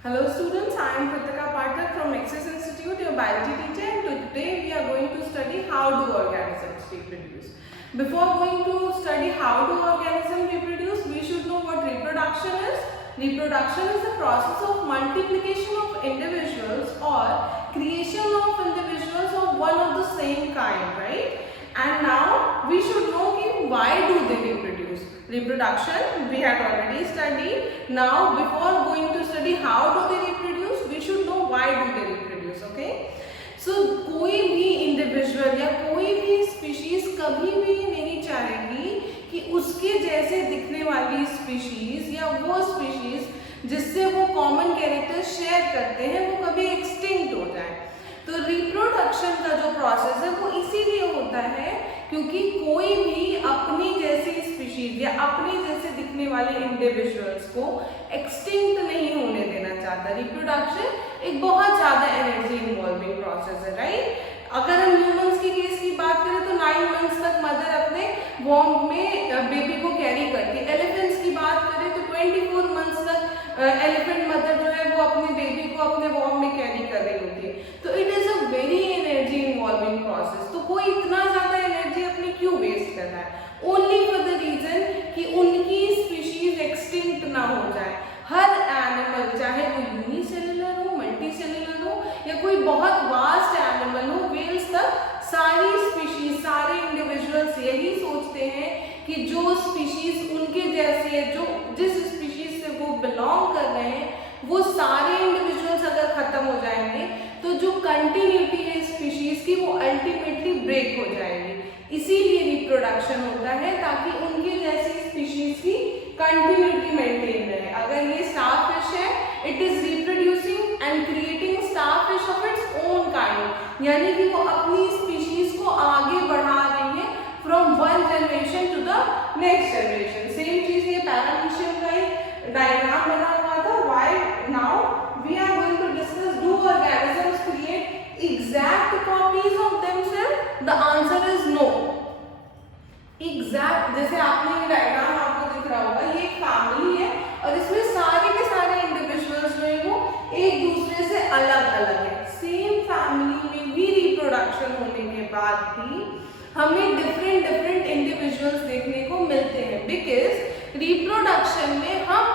Hello students, I am Kritika Pathak from Nexus Institute, your biology teacher, and today we are going to study how do organisms reproduce. Before going to study how do organisms reproduce, we should know what reproduction is. Reproduction is the process of multiplication of individuals or creation of individuals of one of the same kind, right? And now we should know why do they reproduce. Reproduction we had already studied. Now before going to study how do they reproduce, we should know why do they reproduce. Okay, so कोई भी individual या कोई भी species कभी भी नहीं चाहेगी कि उसके जैसे दिखने वाली स्पीशीज या वो स्पीशीज जिससे वो कॉमन कैरेक्टर शेयर करते हैं वो कभी एक्सटिंक्ट हो जाए। तो रिप्रोडक्शन का जो प्रोसेस है वो इसीलिए होता है क्योंकि कोई भी अपनी जैसी स्पीशीज या अपनी जैसे दिखने वाले इंडिविजुअल्स को एक्सटिंक्ट नहीं होने देना चाहता। रिप्रोडक्शन एक बहुत ज़्यादा एनर्जी इन्वॉल्विंग प्रोसेस है, राइट। अगर हम ह्यूमंस के केस की बात करें तो 9 मंथ्स तक मदर अपने वॉर्म में बेबी को कैरी करती है। एलिफेंट्स की बात करें तो 24 मंथ्स तक एलिफेंट मदर जो है वो अपने बेबी को अपने वॉर्म में कैरी कर रही होती है। तो it is a very energy involving process. तो कोई इतना ज़्यादा एनर्जी अपनी क्यों वेस्ट कर रहा है? ओनली फॉर द रीजन कि उनकी स्पीशीज एक्सटिंक्ट ना हो जाए। हर एनिमल चाहे वो यूनिसेलुलर हो, मल्टीसेलुलर हो या कोई बहुत वास्ट एनिमल हो, वेल्स तक सारी स्पीशीज, सारे इंडिविजुअल्स यही सोचते हैं कि जो स्पीशीज उनके जैसी है, जो जिस स्पीशीज से वो बिलोंग कर रहे हैं, वो सारे इंडिविजुअल्स अगर खत्म हो जाएंगे तो जो कंटिन्यूटी है स्पीशीज की वो अल्टीमेटली ब्रेक हो जाएगी। इसीलिए रिप्रोडक्शन होता है ताकि उनके जैसी स्पीशीज की कंटिन्यूटी मेंटेन रहे। अगर ये स्टारफिश है, it is reproducing and creating starfish of its own kind, यानी कि वो अपनी स्पीशीज को आगे बढ़ा रही है from one generation to the next generation. Same चीज ये पैरामीशियम का एक डायग्राम बना हुआ था। Why now we are going to discuss do organisms create exact copies of themselves? The answer is no. Exact, जैसे आपने ये डायग्राम आपको दिख रहा होगा, ये एक फैमिली है और इसमें सारे के सारे इंडिविजुअल्स जो है वो एक दूसरे से अलग अलग है। सेम फैमिली में भी रिप्रोडक्शन होने के बाद भी हमें डिफरेंट इंडिविजुअल्स देखने को मिलते हैं, बिकॉज रिप्रोडक्शन में हम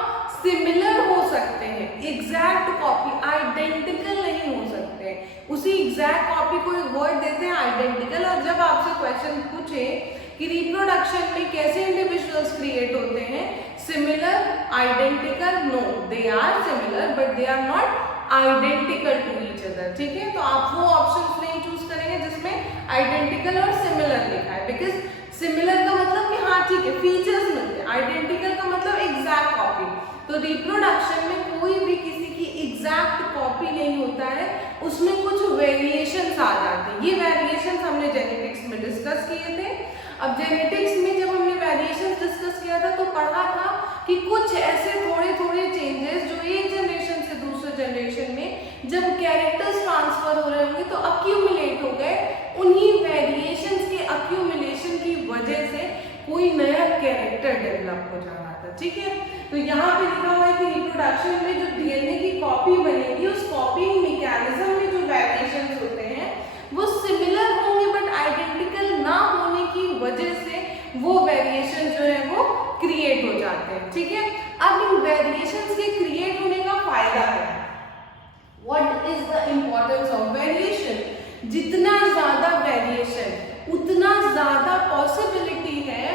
सिमिलर हो सकते हैं, एग्जैक्ट कॉपी, आइडेंटिकल नहीं हो सकते। उसी एग्जैक्ट कॉपी को एक वर्ड देते हैं आइडेंटिकल। और जब आपसे क्वेश्चन पूछे कि रिप्रोडक्शन में कैसे इंडिविजुअल्स क्रिएट होते हैं, similar, identical, no, they are similar but they are not identical to each other. ठीक है, तो आप वो ऑप्शंस नहीं चूज करेंगे जिसमें आइडेंटिकल और सिमिलर लिखा है, बिकॉज सिमिलर का मतलब कि हाँ ठीक है फीचर्स मिलते हैं, आइडेंटिकल का मतलब एग्जैक्ट कॉपी। तो रिप्रोडक्शन में कोई भी किसी की एग्जैक्ट कॉपी नहीं होता है, उसमें कुछ वेरिएशंस आ जाते हैं। ये वेरिएशंस हमने जेनेटिक्स में डिस्कस किए थे। अब जेनेटिक्स में जब हमने वेरिएशंस डिस्कस किया था तो पढ़ा था कि कुछ ऐसे थोड़े चेंजेस जो एक जनरेशन से दूसरे जनरेशन में जब कैरेक्टर्स ट्रांसफर हो रहे होंगे तो अक्यूमुलेट हो गए। उन्हीं वेरिएशंस के अक्यूमुलेशन की वजह से कोई नया कैरेक्टर डेवलप हो जा रहा था। ठीक है, तो यहाँ पे लिखा हुआ है कि रिप्रोडक्शन में जो डीएनए की कॉपी बनेगी, उस कॉपीइंग मैकेनिज्म में जो वेरिएशंस होते हैं वो सिमिलर होंगे बट आइडेंटिकल ना होने की वजह से वो वेरिएशन जो है वो क्रिएट हो जाते हैं। ठीक है, अब इन वेरिएशंस के क्रिएट होने का फायदा क्या है? What is the importance of variation? जितना ज्यादा वेरिएशन उतना ज्यादा पॉसिबिलिटी है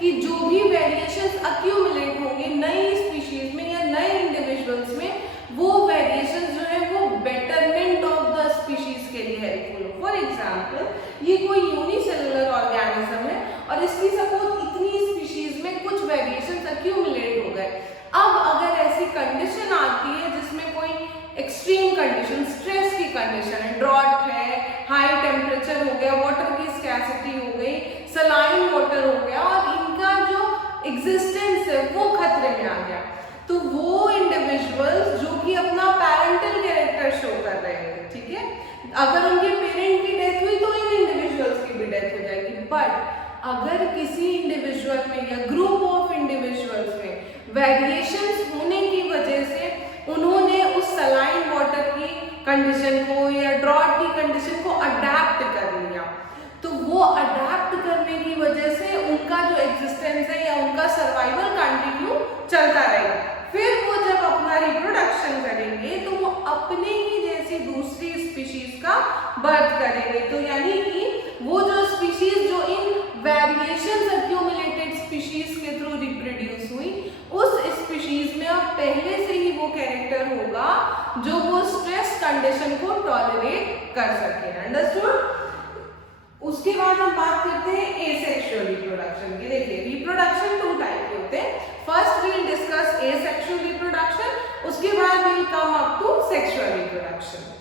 कि जो भी वेरिएशंस अक्यूमुलेट होंगे नई स्पीशीज में या नए इंडिविजुअल्स में, वो वेरिएशंस जो है वो बेटरमेंट ऑफ द स्पीशीज के लिए हेल्पफुल हो। फॉर एग्जांपल, ये कोई यूनिसेलुलर ऑर्गेनिज्म है और इसकी सपोज इतनी स्पीशीज में कुछ वेरिएशंस अक्यूमुलेट हो गए। अब अगर ऐसी कंडीशन आती है जिसमें कोई एक्सट्रीम कंडीशन, स्ट्रेस की कंडीशन है, ड्रॉट है, हाई टेम्परेचर हो गया, वाटर की स्कैसिटी हो गई, सलाइन वाटर हो गया और इनका जो एग्जिस्टेंस है वो खतरे में आ गया, तो वो इंडिविजुअल्स जो कि अपना पैरेंटल कैरेक्टर शो कर रहे हैं, ठीक है, अगर उनके पेरेंट की डेथ हुई तो इन इंडिविजुअल्स की भी डेथ हो जाएगी। बट अगर किसी इंडिविजुअल में या ग्रुप ऑफ इंडिविजुअल्स में वेरिएशंस होने की वजह से उन्होंने उस कंडीशन को या ड्रॉट की कंडीशन को अडेप्ट कर लिया, तो वो अडेप्ट करने की वजह से उनका जो एग्जिस्टेंस है या उनका सर्वाइवल कंटिन्यू चलता रहेगा। फिर वो जब अपना रिप्रोडक्शन करेंगे तो वो अपने ही जैसी दूसरी स्पीशीज का बर्थ करेंगे। तो यानी कि वो जो स्पीशीज जो इन वेरिएशंस एक्यूमुलेटेड स्पीशीज के थ्रू रिप्रोड्यूस हुई, उस स्पीशीज में अब पहले से ही वो कैरेक्टर होगा जो वो स्ट्रेस कंडीशन को टॉलरेट कर सके। अंडरस्टूड? उसके बाद हम बात करते हैं एसेक्सुअल रिप्रोडक्शन की। देखिए रिप्रोडक्शन 2 टाइप के होते हैं। First we'll discuss asexual reproduction, उसके बाद we'll come up to sexual reproduction.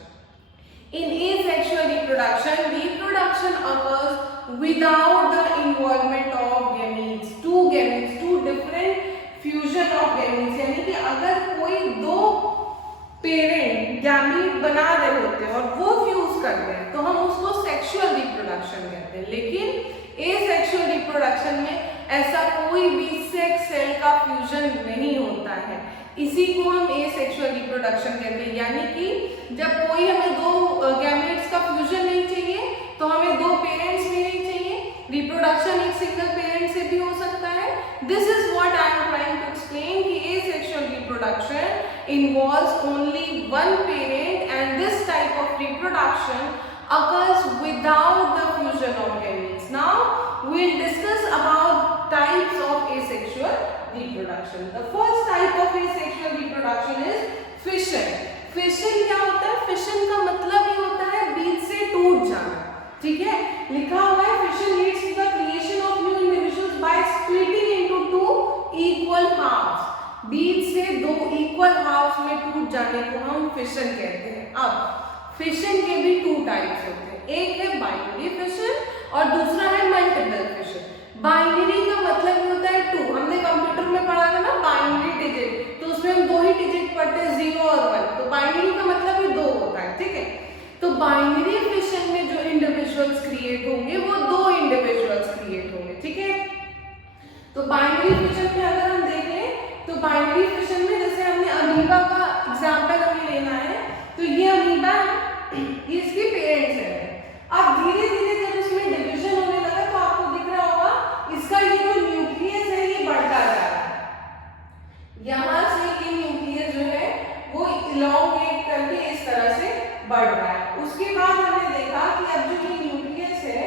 In asexual reproduction, reproduction occurs without the involvement of gametes, two different fusion of gametes। यानी कि अगर कोई दो पेरेंट गैमीट बना रहे होते हैं और वो फ्यूज करते हैं तो हम उसको सेक्सुअल रिप्रोडक्शन कहते हैं। लेकिन एसेक्सुअल रिप्रोडक्शन में ऐसा कोई भी सेक्स सेल का फ्यूजन नहीं होता है, इसी को हम एसेक्सुअल रिप्रोडक्शन कहते हैं। यानी कि जब कोई हमें दो गैमेट्स का फ्यूजन नहीं चाहिए तो हमें दो पेरेंट्स भी नहीं चाहिए, रिप्रोडक्शन एक सिंगल पेरेंट से भी हो सकता है। This is what I am trying to explain कि asexual reproduction involves only one parent and this type of reproduction occurs without the fusion of gametes. Now we will discuss about types of asexual reproduction. The first type of asexual reproduction is fission. Fission क्या होता है? Fission का मतलब ही होता है बीज से टूट जाना। ठीक है, लिखा हुआ है fission leads to the creation of new individuals by splitting into two equal halves. बीज से दो इक्वल हाफ्स में टूट जाने को हम फिशन कहते हैं। अब फिशन के भी 2 टाइप्स होते हैं, एक है बाइनरी फिशन और दूसरा है मल्टीपल फिशन। बाइनरी का मतलब ये होता है 2, हमने कंप्यूटर में पढ़ा था ना बाइनरी डिजिट, तो उसमें हम 2 ही डिजिट पढ़ते हैं 0 और 1, तो बाइनरी का मतलब ये 2 होता है। ठीक है, तो बाइनरी फिशन में जो इंडिविजुअल्स क्रिएट होंगे वो 2 इंडिविजुअल्स क्रिएट होंगे। ठीक है, तो बाइनरी फिशन में अगर हम देखें तो बाइनरी फिशन में जैसे हमने अमीबा का एग्जांपल हमें लेना है, तो ये अमीबा इसके पेरेंट्स है। अब धीरे धीरे जब इसमें डिवीजन होने लगा तो आपको दिख रहा होगा इसका ये जो न्यूक्लियस है ये बढ़ता जा रहा है। यहाँ से ये न्यूक्लियस जो है वो इलॉन्गेट करके इस तरह से बढ़ रहा है। उसके बाद हमने देखा कि अब जो ये न्यूक्लियस है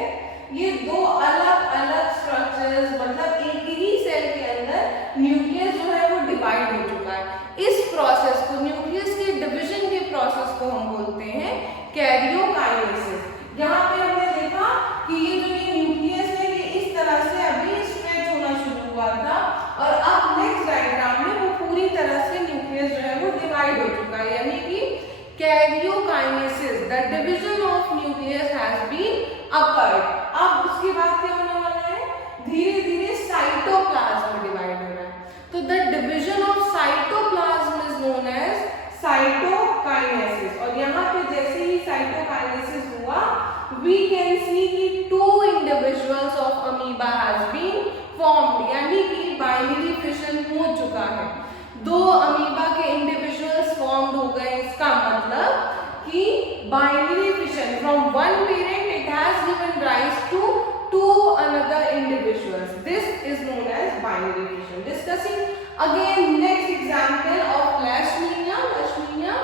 ये 2 अलग अलग स्ट्रक्चर्स, मतलब एक ही सेल के अंदर न्यूक्लियस जो है वो डिवाइड हो चुका है। इस प्रोसेस को, न्यूक्लियस के डिवीजन के प्रोसेस को हम बोलते हैं कैरियोकाइनेसिस। यहाँ पे हमने देखा कि ये जो ये न्यूक्लियस है ये इस तरह से अभी स्ट्रेच होना शुरू हुआ था और अब नेक्स्ट डायग्राम में वो पूरी तरह से न्यूक्लियस जो है वो डिवाइड हो चुका है, यानी कि karyokinesis, the division of nucleus has been occurred. अब उसके बाद क्या होने वाला है? धीरे धीरे साइटोप्लाज्म डिवाइड हो रहा है। तो the division of cytoplasm is known as cytokinesis. और यहाँ पे जैसे ही साइटोकाइनेसिस हुआ, वी कैन सी कि 2 individuals of amoeba has been formed, यानी कि बाइनरी फिशन हो चुका है, 2 अमीबा के इंडिविजुअल्स फॉर्म्ड हो गए। इसका मतलब कि binary fission from one parent it has given rise to 2 another individuals. This is known as binary fission. Discussing again next example of leishmania. Leishmania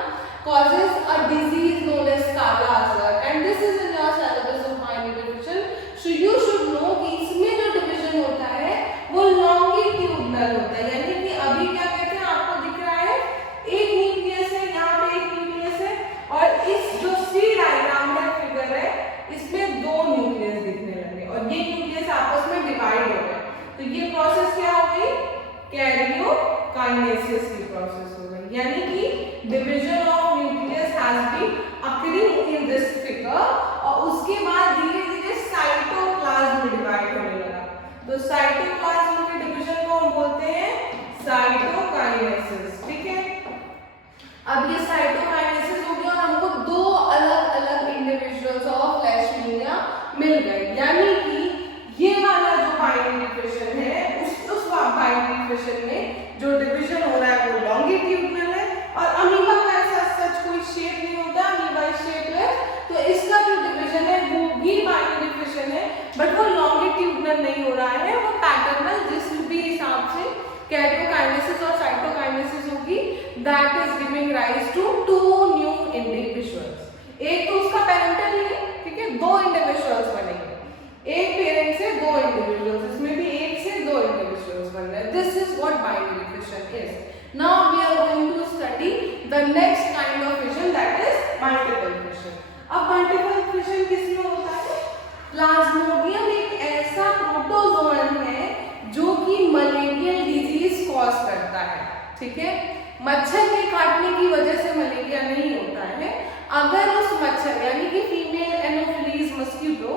causes a disease known as काला अजगर, and this is in your syllabus of binary fission. So you should know कि इसमें जो division होता है वो longitudinal होता है, यानी कि अभी क्या कहते हैं आपको दिख रहा है एक न्यूक्लियस है, यहाँ पे एक न्यूक्लियस है और इस जो सी डायग्राम है फिगर है इसमें 2 न्यूक्लियस दिखने लगे और ये न्यूक्लियस आपस में डिवाइड हो गए। तो ये प्रोसेस क्या हो गई? कैरियोकाइनेसिस की प्रोसेस हो गई, यानी कि division of nucleus has been occurring in this figure और उसके बाद धीरे धीरे साइटोप्लाज्म डिवाइड होने लगा। तो साइटोप्लाज्म के डिवीजन को हम बोलते हैं साइटोकाइनेसिस। ठीक है, अब ये साइटोकाइनेसिस हो गया और हमको 2 अलग अलग इंडिविजुअल्स ऑफ लेishmania मिल गए, यानी कि ये वाला जो बाइनरी फिशन है उस बाइनरी फिशन में जो डिवीजन हो रहा है वो लॉन्गिट्यूडिनल है और अमीबा का ऐसा सच कोई शेप नहीं होता। अमीबा बन रहा है. This is what binary fission is. Now we are going to study the next kind of fission, that is multiple fission. अब मल्टीपल फिशन किसमें होता है? प्लाज्मोडियम एक ऐसा प्रोटोजोअन है जो कि मलेरियल डिजीज कॉज करता है. ठीक है, मच्छर के काटने की वजह से मलेरिया नहीं होता है. अगर उस मच्छर यानी कि फीमेल एनोफिलीज मस्किटो,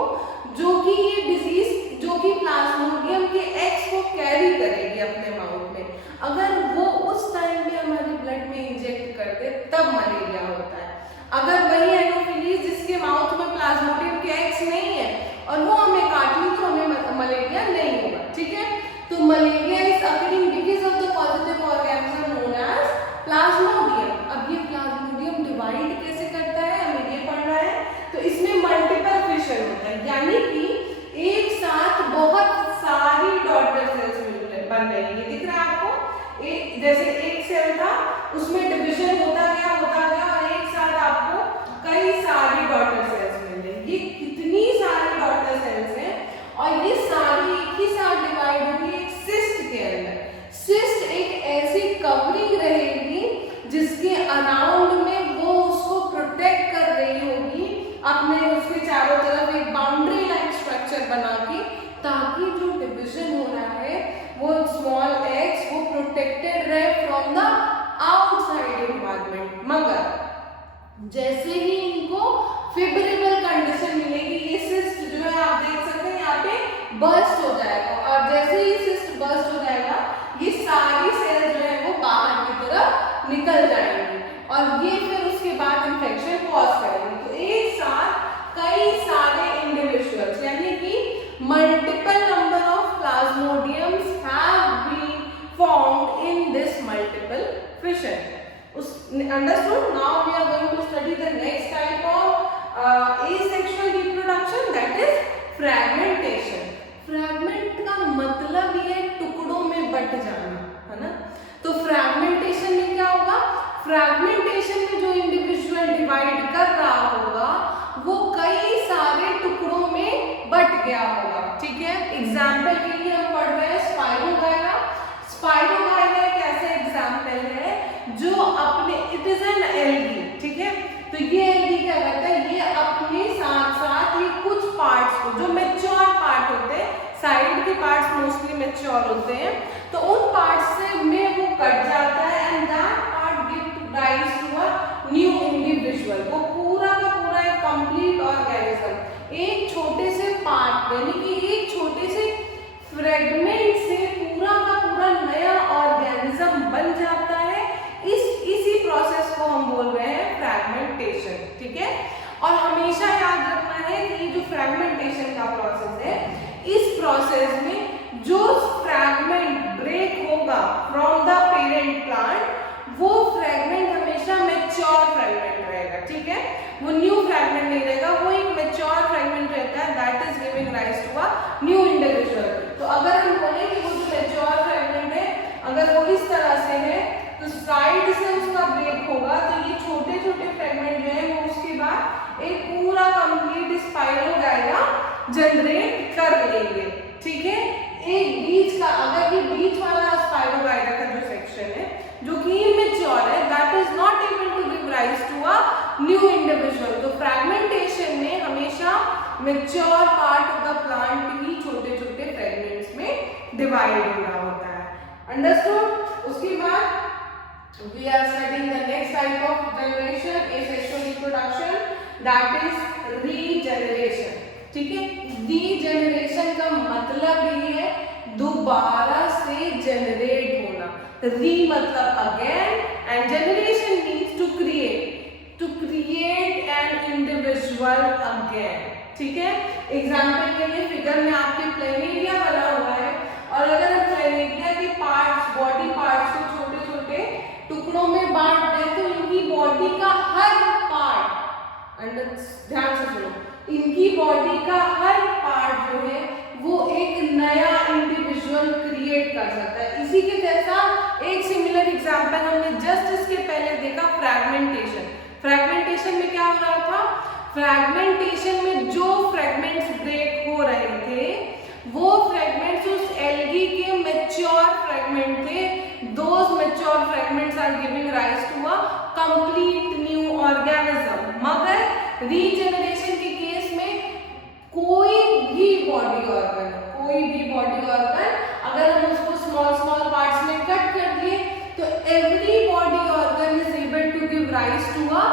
जो कि ये डिजीज जो कि प्लाज्मोडियम के एग्स को कैरी करेगी अपने माउथ में, अगर वो उस टाइम पे हमारे ब्लड में इंजेक्ट कर दे तब मलेरिया होता है. अगर वही एनोफिलीज जिसके माउथ में प्लाज्मोडियम के एग्स नहीं है और वो हमें काट ली तो हमें मलेरिया नहीं होगा. ठीक है, तो malaria is occurring because of the positive organism known as plasmodium. अब ये प्लाज्मोडियम डिवाइड कैसे करता है हमें ये पढ़ना है. तो इसमें मल्टीपल फिशन होता है, यानी कि एक साथ बहुत सारी डॉटर सेल्स बन रही है. दिख रहा है आपको? एक जैसे एक सेल था उसमें डिवीजन होता गया और एक साथ आपको कई सारी डॉटर सेल्स मिल रही. ये कितनी सारी डॉटर सेल्स हैं और ये सारी एक ही साथ डिवाइड होगी एक सिस्ट के अंदर. सिस्ट एक ऐसी कवरिंग रहेगी जिसके अराउंड में वो उसको प्रोटेक्ट कर रही होगी अपने, उसके चारों तरफ एक बाउंड्री लाइक स्ट्रक्चर बना के, ताकि जो डिवीजन हो रहा है वो स्मॉल एग्स वो प्रोटेक्टेड रहे फ्रॉम द आउटसाइड एनवायरनमेंट. मगर जैसे ही इनको फेवरेबल कंडीशन मिलेगी, ये सिस्ट जो है आप देख सकते हैं यहाँ पे बर्स्ट हो जाएगा और जैसे ही सिस्ट बर्स्ट हो जाएगा ये सारी सेल जो है वो बाहर की तरफ निकल जाएंगी और ये फिर उसके बाद इंफेक्शन कॉज करेंगे. तो एक साथ कई सारे इंडिविजुअल्स यानी कि multiple number of plasmodiums have been formed in this multiple fission. Understood? Now we are going to study the next type of asexual reproduction, that is fragmentation. Fragment का मतलब ये टुकड़ों में बट जाना है ना. तो फ्रैगमेंटेशन में क्या होगा? फ्रैगमेंटेशन में जो इंडिविजुअल डिवाइड कर रहा होगा वो कई सारे टुकड़ों में बट गया होगा. ठीक है, एग्जाम्पल के लिए हम पढ़ रहे हैं स्पाइरोगायरा. स्पाइरोगायरा एक ऐसा एग्जाम्पल है जो अपने, इट इज एन एल्गी. ठीक है, तो ये एल्गी क्या करता है, ये अपने साथ साथ ये कुछ पार्ट्स को जो मैच्योर पार्ट होते हैं, साइड के पार्ट्स मोस्टली मैच्योर होते हैं, तो उन पार्ट्स से में वो कट जाता है and that part give rise to a new individual. वो पूरा का पूरा एक कंप्लीट ऑर्गेनिज्म एक छोटे से पार्ट यानी कि एक छोटे से फ्रेगमेंट से पूरा का पूरा नया ऑर्गेनिज्म बन जाता है. इसी प्रोसेस को हम बोल रहे हैं फ्रैगमेंटेशन. ठीक है, और हमेशा याद रखना है कि जो फ्रैगमेंटेशन का प्रोसेस है, इस प्रोसेस में जो फ्रैगमेंट ब्रेक होगा फ्रॉम द पेरेंट प्लांट वो फ्रैगमेंट हमेशा मैच्योर फ्रैगमेंट रहेगा. ठीक है, वो न्यू फ्रैगमेंट नहीं रहेगा, वो एक मैच्योर फ्रैगमेंट रहता है, that is giving rise to a new individual. तो अगर हम बोले कि वो जो मैच्योर फ्रैगमेंट है अगर वो इस तरह से है तो साइड से उसका ब्रेक होगा तो ये छोटे छोटे फ्रैगमेंट जो है वो उसके बाद एक पूरा कंप्लीट स्पाइरोगायरा जनरेट कर लेंगे. ठीक है, एक बीच का, अगर ये बीच वाला स्पाइरोगायरा का जो सेक्शन है जो कि इमेच्योर है, that is not able to give rise to a new individual. तो फ्रैगमेंटेशन में हमेशा mature part of the plant ही छोटे छोटे फ्रैगमेंट्स में डिवाइड हो रहा होता है. अंडरस्टूड? उसके बाद we are studying the next type of generation, asexual reproduction, that is regeneration. ठीक है, रीजेनरेशन का मतलब ही है दोबारा से जनरेट होना. री मतलब again and generation means to create an individual again. ठीक है, एग्जाम्पल के लिए फिगर में आपके प्लेनेरिया बना हुआ है और अगर हम प्लेनेरिया के पार्ट्स, बॉडी पार्ट्स को छोटे छोटे टुकड़ों में बांट दें तो इनकी बॉडी का हर पार्ट, ध्यान से सुनो, इनकी बॉडी का हर पार्ट जो है वो एक नया इंडिविजुअल क्रिएट कर सकता है. इसी के जैसा एक सिमिलर एग्जांपल हमने जस्ट इसके पहले देखा, फ्रैगमेंटेशन. फ्रैगमेंटेशन में क्या हो रहा था? फ्रैगमेंटेशन में जो फ्रैगमेंट्स ब्रेक हो रहे थे वो फ्रैगमेंट्स उस एल्गी एगी के मेच्योर फ्रेगमेंट थे, those mature fragments are giving rise to a complete new organism. मगर रीजनरेशन के केस में कोई भी बॉडी ऑर्गन अगर हम उसको स्मॉल स्मॉल पार्ट्स में कट कर दिए तो every body organ is able to give rise to a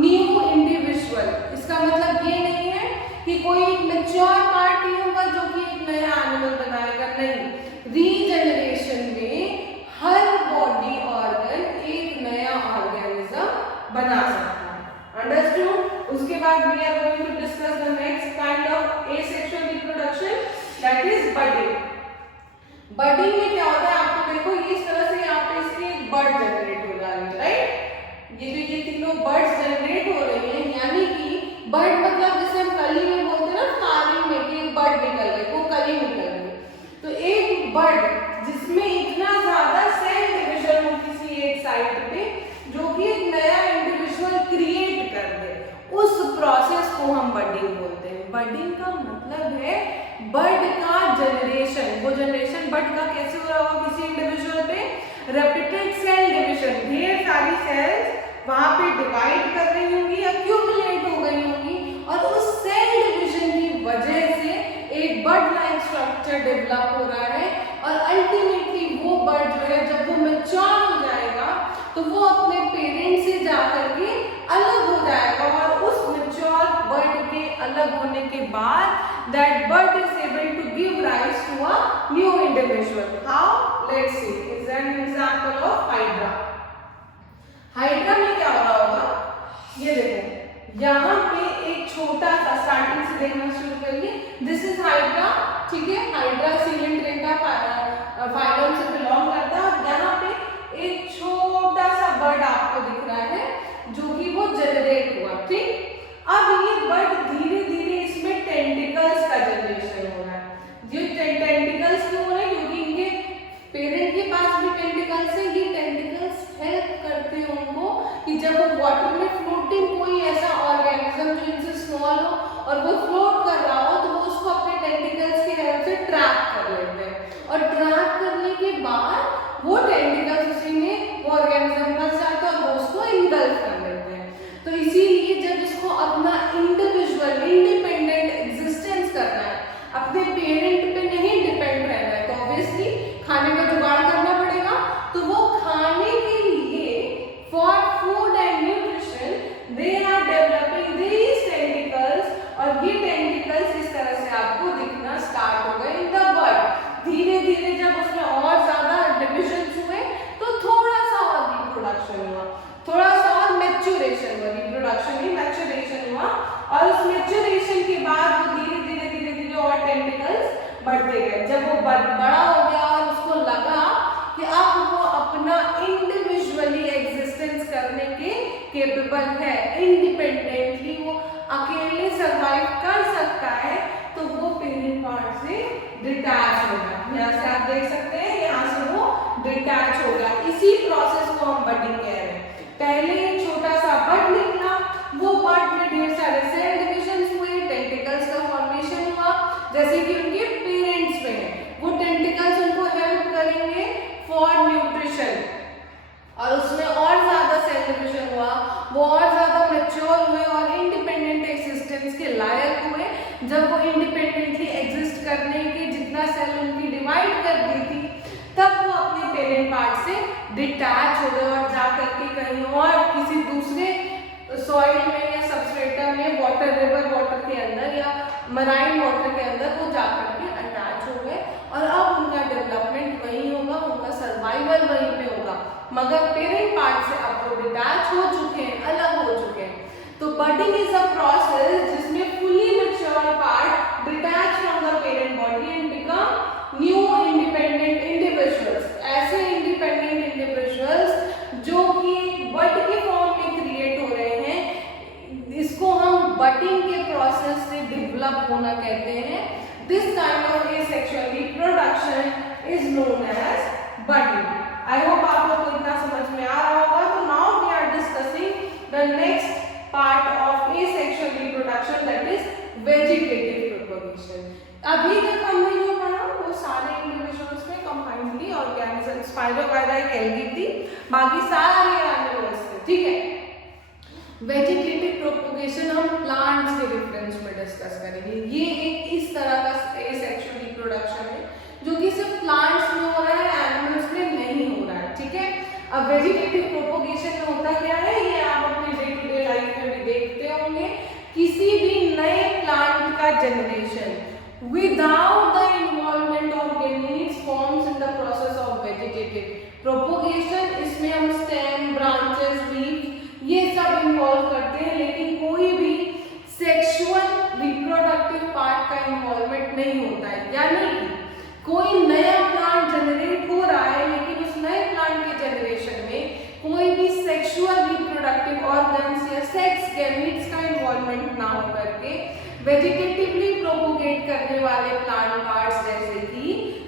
new individual. इसका मतलब ये नहीं है कि कोई एक मैच्योर पार्ट ही होगा जो कि एक नया एनिमल बनाएगा, नहीं। रीजनरेशन में हर बॉडी ऑर्गन एक नया ऑर्गेनिज्म बना सकता है। अंडरस्टूड? उसके बाद we are going to discuss the next kind of asexual reproduction, that is budding. Budding में क्या होता है, आपको देखो इस तरह से यहाँ पे इसके बर्ड जनरेट हो जा रही है, राइट। ये तीनों बर्ड्स जनरेट हो रही हैं, यानी कि बर्ड मतलब जैसे हम कली में बोलते हैं ना, फार्मिंग में कि बर्ड निकल गई, वो कली निकल गई। तो एक बर्ड जिसमें इतना ज्यादा सेल डिवीजन हो किसी एक साइड पे, जो कि एक नया इंडिविजुअल क्रिएट कर दे, उस प्रोसेस को हम बडिंग बोलते हैं। बडिंग का मतलब है बर्ड का जनरेशन। वो जनरेशन बर्ड का कैसे हो रहा होगा किसी इंडिविजुअल पे? रिपीटेड सेल डिवीजन, ढेर सारी सेल्स वहां पे डिवाइड कर रही होंगी, एक्यूमुलेट हो गई होंगी, और उस सेल डिवीजन की वजह से एक बर्ड लाइक स्ट्रक्चर डेवलप हो रहा है। और अल्टीमेटली वो बर्ड जो है जब वो मैच्योर हो जाएगा तो वो अपने पेरेंट से जाकर के अलग हो जाएगा, और उस मैच्योर बर्ड के अलग होने के बाद that bird is able to give rise to a new individual. How? Let's see. Is an example of hydra. Hydra में क्या हो रहा होगा, ये देखो यहाँ पे एक छोटा सा, स्टार्टिंग से देखना शुरू करिए। दिस इज हाइड्रा, ठीक है। हाइड्रा सिलेंड्रेटा फाइलम से बिलोंग करता है। यहाँ पे एक छोटा सा बर्ड आपको दिख रहा है जो कि वो जनरेट हुआ, ठीक। अब ये बर्ड धीरे धीरे इसमें टेंटिकल्स का जनरेशन हो रहा है। ये टेंटिकल्स क्यों हो रहे हैं? क्योंकि इनके पेरेंट के पास भी टेंटिकल्स है। ये टेंटिकल्स हेल्प करते हैं उनको कि जब वो वाटर में फ्लोटिंग कोई ऐसा ऑर्गेनिज्म जो इनसे स्मॉल हो और वो फ्लोट कर रहा हो, तो वो उसको अपने टेंटिकल्स की हेल्प से ट्रैप कर लेते हैं, और ट्रैप करने के बाद वो टेंटिकल्स उसी में वो ऑर्गेनिज्म फंस जाता है और वो उसको इंगल्फ कर लेते हैं। तो इसीलिए जब इसको अपना इंडिविजुअल इंडिपेंडेंट एग्जिस्टेंस करना है, अपने पेरेंट पे नहीं डिपेंड रहना है, तो ऑब्वियसली खाने का जुगाड़ करना पड़ेगा। तो वो खाने के लिए for food and nutrition they are developing these tentacles, और ये टेंटिकल्स इस तरह से आपको दिखना स्टार्ट हो गए इन द बर्ड। धीरे धीरे जब उसमें और ज्यादा डिविजन्स हुए तो थोड़ा सा और रिप्रोडक्शन हुआ, थोड़ा सा और मैच्योरेशन हुआ, रिप्रोडक्शन ही मैच्योरेशन हुआ, और उस मैच्योरेशन के बाद वो धीरे धीरे धीरे धीरे और टेंटिकल्स बढ़ते गए। जब वो बड़ा हो गया और उसको लगा कि अब वो अपना इंडिविजुअली एग्जिस्टेंस करने के केपेबल है, इंडिपेंडेंटली वो अकेले सरवाइव कर सकता है, तो वो पेरेंट पार्ट से डिटैच होगा। यहाँ से आप देख सकते हैं, यहाँ से वो डिटैच होगा। इसी प्रोसेस को हम बडिंग कह रहे हैं। पहले एक छोटा सा बर्ड निकला, वो बर्ड में ढेर सारे सेल डिविजन्स हुए, टेंटिकल्स का फॉर्मेशन हुआ, जैसे कि उनके पेरेंट्स में है। वो टेंटिकल्स उनको हेल्प करेंगे फॉर न्यूट्रिशन, और उसमें और ज्यादा सेल डिविजन हुआ, वो और ज्यादा मैच्योर हुए और इंडिपेंडेंट एक्सिस्टेंस के लायक हुए। जब वो इंडिपेंडेंटली एग्जिस्ट करने के जितना सेल उनकी डिवाइड कर दी थी, तब वो अपने पेरेंट पार्ट से डिटैच हो गए और जाकर के कहीं और किसी दूसरे सॉइल में या सबस्ट्रेटम में, वाटर, रिवर वाटर के अंदर या मराइन वाटर के अंदर वो जाकर के अटैच हो गए, और अब उनका डेवलपमेंट वहीं होगा, उनका सर्वाइवल वहीं पे होगा। मगर पेरेंट पार्ट से अब वो डिटैच हो चुके हैं, अलग हो चुके हैं। तो बडिंग इज अ प्रोसेस जिसमें fully mature part detach from the parent body and become new independent individuals. ऐसे इंडिपेंडेंट इंडिविजुअल्स जो कि बर्ड के फॉर्म में क्रिएट हो रहे हैं, इसको हम बडिंग के प्रोसेस से डेवलप होना कहते हैं। This kind of asexual reproduction is known as budding. I hope आप लोग को इतना समझ में आ रहा होगा। तो now we are discussing the next part of asexual reproduction, that is vegetative propagation. अभी तक हमने जो पढ़ा वो सारे इंडिविजुअल्स में स्पाइरोगायरा एक एल्गी थी, बाकी सारे एनिमल्स थे, ठीक है। वेजिटेटिव प्रोपोगेशन हम प्लांट्स के रेफरेंस में डिस्कस करेंगे। ये एक इस तरह का एसेक्सुअल रिप्रोडक्शन है जो कि सिर्फ प्लांट्स में हो रहा है, एनिमल्स में नहीं हो रहा है, ठीक है। अब वेजिटेटिव प्रोपोगेशन में होता क्या है, ये आप अपने डे टू डे लाइफ में भी देखते होंगे। किसी भी नए प्लांट का generation without the involvement of gametes forms in the process of vegetative propagation. इसमें हम स्टेम, ब्रांचेस, लीव्स ये सब इन्वॉल्व करते हैं, लेकिन कोई भी सेक्सुअल रिप्रोडक्टिव पार्ट का इन्वॉल्वमेंट नहीं होता है। यानी कि कोई नया प्लांट जनरेट हो रहा है, लेकिन उस नए प्लांट के जनरेशन में कोई भी सेक्सुअल रिप्रोडक्टिव ऑर्गन्स या सेक्स गैमीट्स का इन्वॉल्वमेंट ना हो करके वेजिटेटिवली प्रोपोगेट करने वाले प्लांट पार्ट्स जैसे कि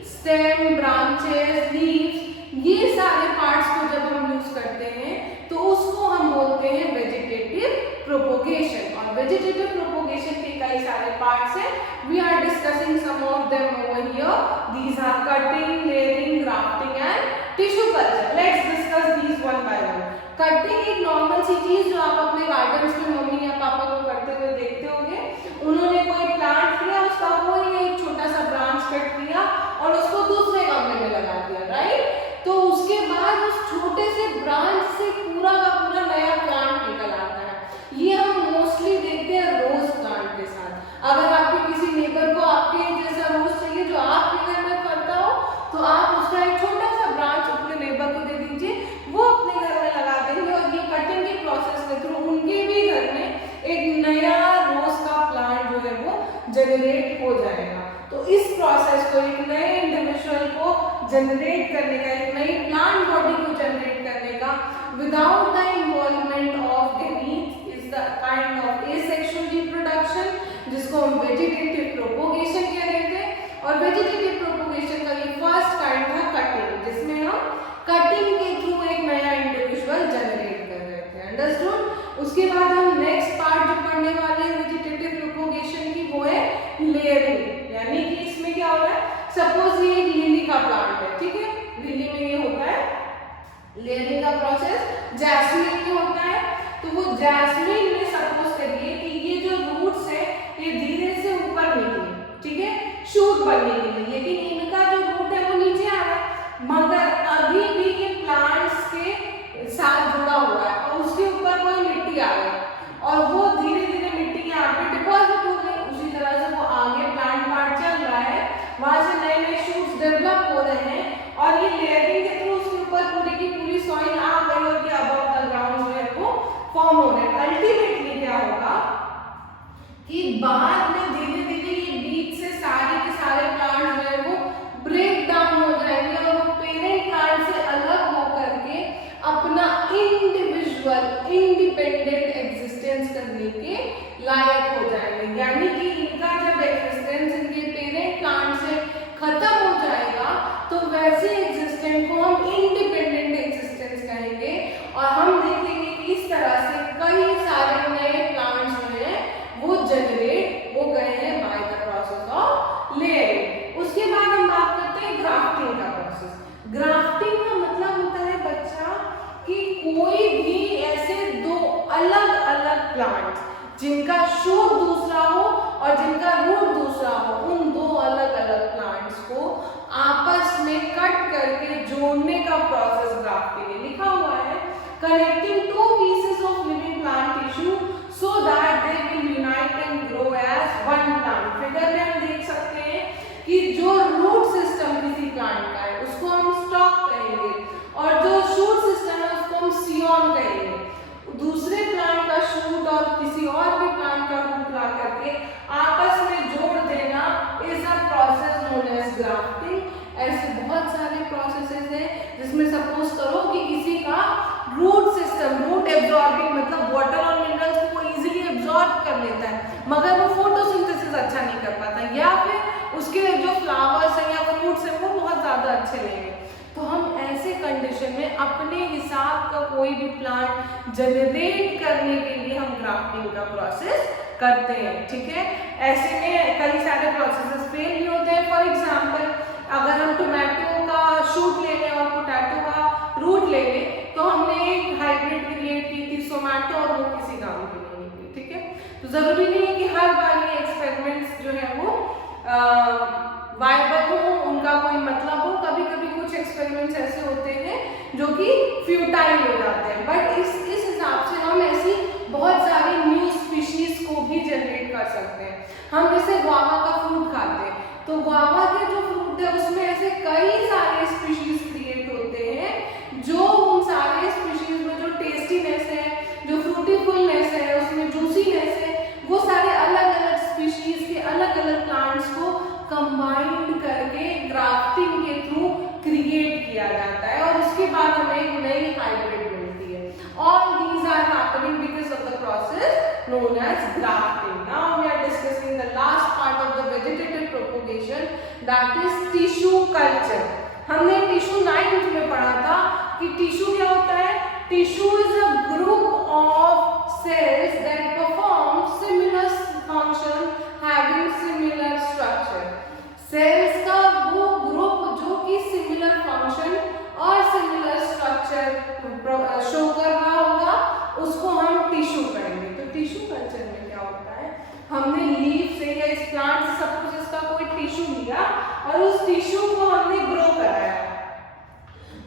स्टेम, ब्रांचेस, लीव्स, ये सारे पार्ट्स को जब हम यूज करते हैं तो उसको हम बोलते हैं वेजिटेटिव प्रोपोगेशन। और वेजिटेटिव प्रोपोगेशन के कई सारे पार्ट्स हैं, we are discussing some of them over here. These are cutting, layering, grafting and tissue culture. Let's discuss these one by one. Cutting एक नॉर्मल सी चीज जो आप अपने गार्डन्स में मम्मी या पापा को करते हुए देखते होंगे। उन्होंने कोई प्लांट लिया, उसका कोई एक छोटा सा ब्रांच कट लिया और उसको दूसरे गमले में लगा दिया, राइट। तो उसके बाद उस छोटे से ब्रांच से पूरा का पूरा नया प्लांट निकल आता है। ये हम मोस्टली देखते हैं रोज प्लांट के साथ। अगर आपके किसी नेबर को आपके जैसा रोज चाहिए जो आपके घर में फलता हो, तो आप उसका एक छोटा सा ब्रांच अपने नेबर को दे दीजिए, वो अपने घर में लगा देंगे और ये कटिंग के प्रोसेस के थ्रू उनके भी घर में एक नया रोज का प्लांट जो है वो जनरेट हो जाएगा। तो इस प्रोसेस को, एक नए इंडिविजुअल को जनरेट करने का, एक नई प्लांट बॉडी को जनरेट करने का without the involvement of gametes is the kind of asexual reproduction, जिसको हम वेजिटेटिव प्रोपोगेशन कह रहे थे। और वेजिटेटिव प्रोपोगेशन का ये फर्स्ट काइंड था कटिंग, जिसमें हम कटिंग के थ्रू एक नया इंडिविजुअल जनरेट कर रहे थे, अंडरस्टूड। उसके बाद हम नेक्स्ट पार्ट जो पढ़ने वाले हैं वेजिटेटिव प्रोपोगेशन की, वो है लेयरिंग। यानी कि इसमें क्या हो रहा है, सपोज ये एक लिली का प्लांट है, ठीक है। लिली में ये होता है लेयरिंग का प्रोसेस। जैस्मीन में होता है, तो वो जैस्मीन में सपोज करिए कि ये जो रूट्स है ये धीरे से ऊपर निकले, ठीक है, शूट बनने के लिए, लेकिन इनका जो रूट है वो नीचे आ रहा है, मगर अभी भी ये प्लांट्स के साथ जुड़ा हुआ है और उसके ऊपर कोई मिट्टी आ गई और वो धीरे धीरे मिट्टी यहाँ पे डिपॉजिट हो गई। उसी तरह से वो आगे प्लांट पार्ट चल रहा है, वहां से नए नए शूट्स डेवलप हो रहे हैं और ये लेयरिंग के थ्रू उसके ऊपर पूरी की पूरी सॉइल आ गई और ये अबव द ग्राउंड जो है वो फॉर्म हो रहा है। अल्टीमेटली क्या होगा कि बाद में धीरे धीरे ये बीच से सारे के सारे प्लांट जो है वो ब्रेक डाउन हो जाएंगे और वो पेरेंट प्लांट से अलग होकर के अपना इंडिविजुअल इंडिपेंडेंट एग्जिस्टेंस करने के लायक हो जाएंगे। यानी कि इनका जब एग्जिस्टेंस इनके पेरेंट प्लांट से खत्म हो जाएगा तो वैसे एग्जिस्टेंस को हम इंडिपेंडेंट एग्जिस्टेंस कहेंगे। और हम देखेंगे कि इस तरह से कई सारे नए प्लांट्स जो हैं वो जनरेट हो गए हैं by the process of layering. उसके बाद हम बात करते हैं ग्राफ्टिंग का प्रोसेस। ग्राफ्टिंग का मतलब होता है बच्चा कि कोई भी ऐसे दो अलग अलग प्लांट्स जिनका शूट दूसरा हो और जिनका रूट दूसरा हो, उन दो अलग अलग प्लांट्स को आपस में कट करके जोड़ने का प्रोसेस ग्राफ्टिंग है। लिखा हुआ है connecting two pieces of living plant tissue so that they will unite and grow as one plant. Figure में हम देख सकते हैं कि जो रूट सिस्टम किसी प्लांट का है उसको हम स्टॉक कहेंगे और जो शूट सिस्टम है उसको हम सियोन कहेंगे। दूसरे प्लांट का शूट और किसी और भी प्लांट का रूट ला करके आपस में जोड़ देना is a process known as grafting. ऐसे बहुत सारे प्रोसेसेस हैं जिसमें सपोज करो कि किसी का रूट सिस्टम, रूट एब्जॉर्बिंग मतलब वाटर और मिनरल्स को इजीली एब्जॉर्ब कर लेता है मगर वो फोटोसिंथेसिस अच्छा नहीं कर पाता, या फिर उसके जो फ्लावर्स हैं या रूट्स हैं वो बहुत ज्यादा अच्छे नहीं हैं। तो हम ऐसे कंडीशन में अपने हिसाब का कोई भी प्लांट जनरेट करने के लिए हम ग्राफ्टिंग का प्रोसेस करते हैं, ठीक है। ऐसे में कई सारे प्रोसेसेस फेल भी होते हैं। फॉर एग्जांपल अगर हम टोमेटो का का शूट ले लें और पोटैटो का रूट ले लें, तो हमने एक हाइब्रिड क्रिएट की थी सोमैटो, और वो किसी काम की नहीं निकली, ठीक है। तो जरूरी नहीं है कि हर बार ये एक्सपेरिमेंट्स जो है वो वायबल हो, उनका कोई मतलब हो। कभी कभी कुछ एक्सपेरिमेंट्स ऐसे होते हैं जो कि फ्यूटाइल हो जाते हैं, बट इस हिसाब से हम ऐसी बहुत सारी न्यू स्पीशीज को भी जनरेट कर सकते हैं। हम जैसे गुआवा का फ्रूट खाते हैं, तो गुआवा के जो फ्रूट है उसमें ऐसे कई सारे स्पीशीज क्रिएट होते हैं, जो उन सारे स्पीशीज में जो टेस्टीनेस है, जो फ्रूटीफुलनेस है, उसमें जूसीनेस है, वो सारे अलग अलग स्पीशीज के अलग अलग प्लांट्स को कंबाइंड करके ग्राफ्टिंग के थ्रू क्रिएट किया जाता है, और उसके बाद हमें एक नई हाइब्रिड मिलती है। All these are happening because of the process known as grafting. Now we are discussing the last part of the vegetative propagation, that is tissue culture. हमने टिश्यू 9th में पढ़ा था कि टिश्यू क्या होता है। Tissue is a group of cells that perform similar function having similar structure. Cells का वो ग्रुप जो कि सिमिलर फंक्शन और सिमिलर स्ट्रक्चर शो कर रहा होगा, उसको हम टिश्यू कहेंगे। तो टिश्यू कल्चर में क्या होता है, हमने लीफ से या इस प्लांट से सपोज इसका कोई टिश्यू लिया और उस टिश्यू को हमने ग्रो कराया,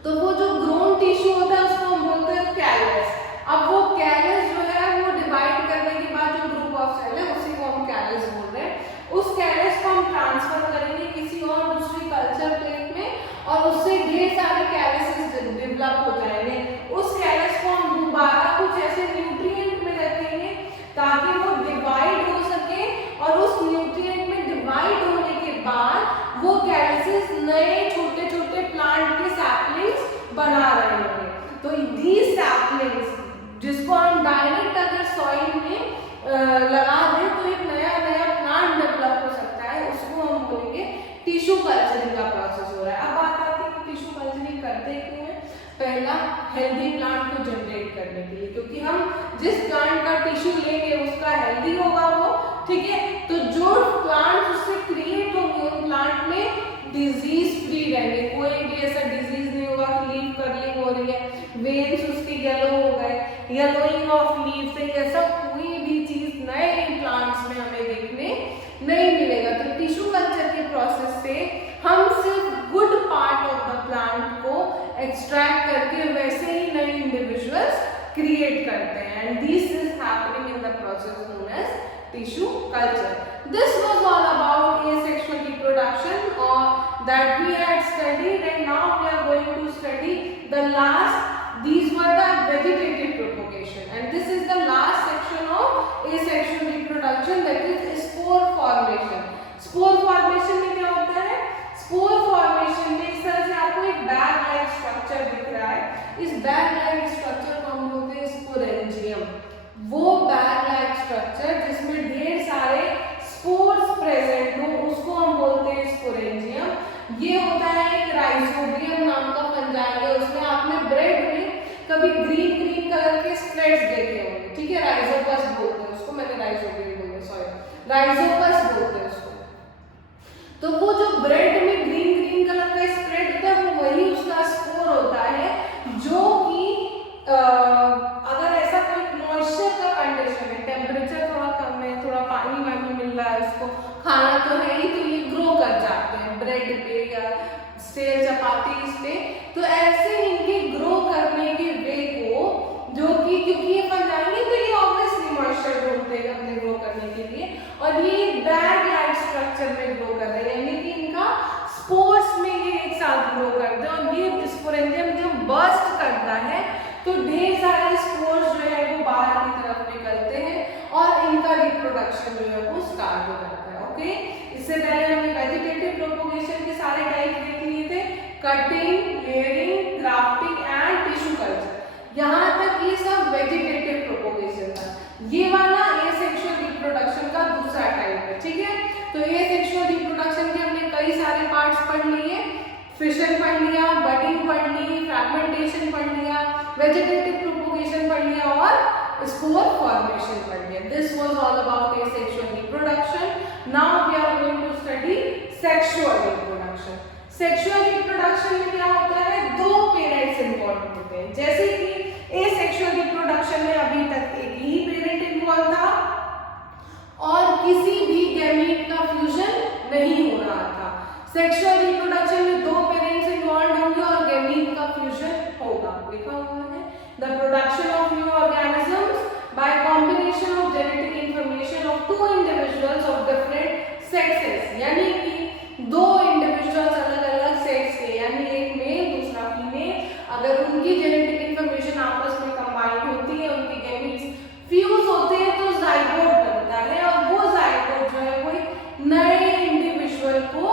तो वो जो ग्रोन टिश्यू होता है उसको हम बोलते हैं कैलस। अब वो कैलस जो है वो डिवाइड करने के बाद जो ग्रुप ऑफ सेल है उसी को हम कैलस बोल रहे हैं। उस कैलस को हम ट्रांसफर करेंगे किसी और दूसरी कल्चर प्लेट में, और उससे ढेर सारे कैलसेस डेवलप हो जाएंगे। उस कैलस को हम दोबारा कुछ ऐसे न्यूट्रिएंट में रखेंगे ताकि वो डिवाइड हो सके, और उस न्यूट्रिएंट में डिवाइड होने के बाद वो कैलसेस नए छोटे छोटे प्लांट के सैपलिंग्स बना रहे होंगे। तो दीज सैपलिंग्स जिसको हम डायरेक्ट अगर सॉइल में लगा दें तो एक नया नया प्लांट डेवलप हो सकता है, उसको हम बोलेंगे टिश्यू कल्चरिंग का प्रोसेस हो रहा है। अब बात आती है कि टिश्यू कल्चरिंग करते क्यों हैं। पहला, हेल्दी प्लांट को जनरेट करने के लिए, क्योंकि हम जिस प्लांट का टिश्यू लेंगे उसका हेल्दी होगा वो, ठीक है। तो जो प्लांट उससे क्रिएट होंगे उन प्लांट में डिजीज फ्री रहेंगे, कोई भी ऐसा डिजीज नहीं होगा कि लीफ कर्लिंग हो रही है, वेन्स उसके येलो हो गए, येलोइंग ऑफ लीफ से, ऐसा कोई भी चीज नए प्लांट्स में हमें देखने नहीं मिलेगा। तो टिश्यू कल्चर के प्रोसेस से हम सिर्फ good part of the plant को एक्सट्रैक्ट करके वैसे ही नए इंडिविजुअल्स क्रिएट करते हैं, and this is happening in the process known as tissue culture. This was all about asexual reproduction that we had studied, and now we are going to study the last. These were the vegetative propagation, and this is the last section of asexual reproduction, that is spore formation. Spore formation में क्या होता है? Spore formation में इस तरह से आपको एक बैग लाइक स्ट्रक्चर दिख रहा है. इस बैग लाइक स्ट्रक्चर को हम बोलते हैं स्पोरेंजियम. वो बैग लाइक स्ट्रक्चर जिसमें ढेर सारे स्पोर्स प्रेजेंट हो उसको हम बोलते हैं स्पोरेंजियम. ये होता है एक राइजोबियम नाम का फंजाई है. उसमें आपने ब्रेड में कभी ग्रीन ग्रीन कलर के स्प्रेड्स देखे होंगे, ठीक है. राइजोपस बोलते हैं उसको, मैंने राइजोबियम बोला, सॉरी, राइजोपस बोलते हैं उसको. तो वो जो ब्रेड में ग्रीन ग्रीन कलर का स्प्रेड होता है वो वही उसका स्पोर होता है, जो कि अगर ऐसा कोई मॉइस्चर का कंडीशन है, टेम्परेचर थोड़ा कम है, थोड़ा पानी वानी मिल रहा है, उसको खाना तो है ही, तो ये ग्रो कर जाते हैं ब्रेड पे या स्टेल चपातीस पे. तो ऐसे इनके ग्रो करने के वे को, जो कि क्योंकि ये फंजाई तो ये ऑब्वियसली मॉइस्चर ढूंढते हैं अपने ग्रो करने के लिए, और ये बैग लाइक स्ट्रक्चर में ग्रो कर रहे हैं, यानी कि इनका स्पोर्स में ये एक साथ ग्रो करते हैं. और ये स्पोरेंजियम जब बर्स्ट करता है तो ढेर सारे स्पोर्स जो है वो बाहर की तरफ निकलते हैं और इनका रिप्रोडक्शन जो है वो स्टार्ट हो जाता है. ओके, इससे पहले हमने वेजिटेटिव प्रोपगेशन के सारे टाइप देख लिए थे: cutting, layering, grafting and tissue culture. यहाँ तक ये सब वेजिटेटिव प्रोपगेशन था. ये वाला एसेक्सुअल रिप्रोडक्शन का दूसरा टाइप है, ठीक है. तो एसेक्सुअल रिप्रोडक्शन के हमने कई सारे पार्ट्स पढ़ लिए. फिशन पढ़ लिया, बडिंग पढ़ ली, फ्रैगमेंटेशन पढ़ लिया, वेजिटेटिव प्रोपगेशन पढ़ लिया और स्पोर फॉर्मेशन पढ़ लिया. This was all about asexual reproduction. Now we are going to study sexual reproduction. Sexual reproduction में क्या होता है, दो पेरेंट्स इन्वॉल्व होते हैं। जैसे कि एसेक्सुअल रिप्रोडक्शन में अभी तक एक ही पेरेंट इन्वॉल्व था और किसी भी गैमीट का फ्यूजन नहीं हो रहा था। सेक्सुअल रिप्रोडक्शन में दो पेरेंट्स इन्वॉल्व होंगे और गैमीट का फ्यूजन होगा। लिखा हुआ है the production of new organisms by combination of genetic information of two individuals of different sexes, यानी कि दो इंडिविजुअल्स अलग अलग सेक्स के, यानी एक मेल दूसरा फीमेल, अगर उनकी जेनेटिक इंफॉर्मेशन आपस में कंबाइन होती है, उनके गैमीट्स फ्यूज होते हैं तो जाइगोट बनता है और वो जाइगोट जो है वो नए इंडिविजुअल को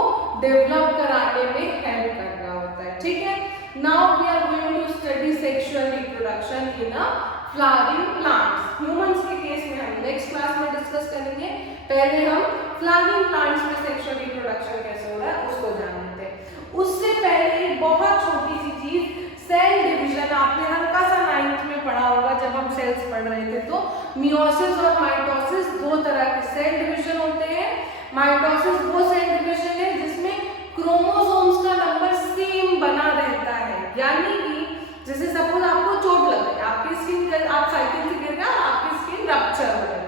डेवलप कराने में हेल्प कर रहा होता है। ठीक है, now we are going to study sexual reproduction in a flowering plants. Humans के केस में हम नेक्स्ट क्लास में डिस्कस करेंगे, पहले हम फ्लावरिंग प्लांट्स में सेक्सुअल रिप्रोडक्शन कैसे हो रहा है उसको जान लेते हैं। उससे पहले बहुत छोटी सी चीज, सेल डिवीजन। आपने हल्का सा 9th में पढ़ा होगा जब हम सेल्स पढ़ रहे थे, तो मियोसिस और माइटोसिस दो तरह के सेल डिवीजन होते हैं। माइटोसिस वो सेल डिवीजन है जिसमें क्रोमोसोम्स का नंबर सेम बना रहता है, यानी कि जैसे सपोज आपको चोट लग गई, आपकी स्किन, आप साइकिल से गिर गए, आपकी स्किन रप्चर हो गई,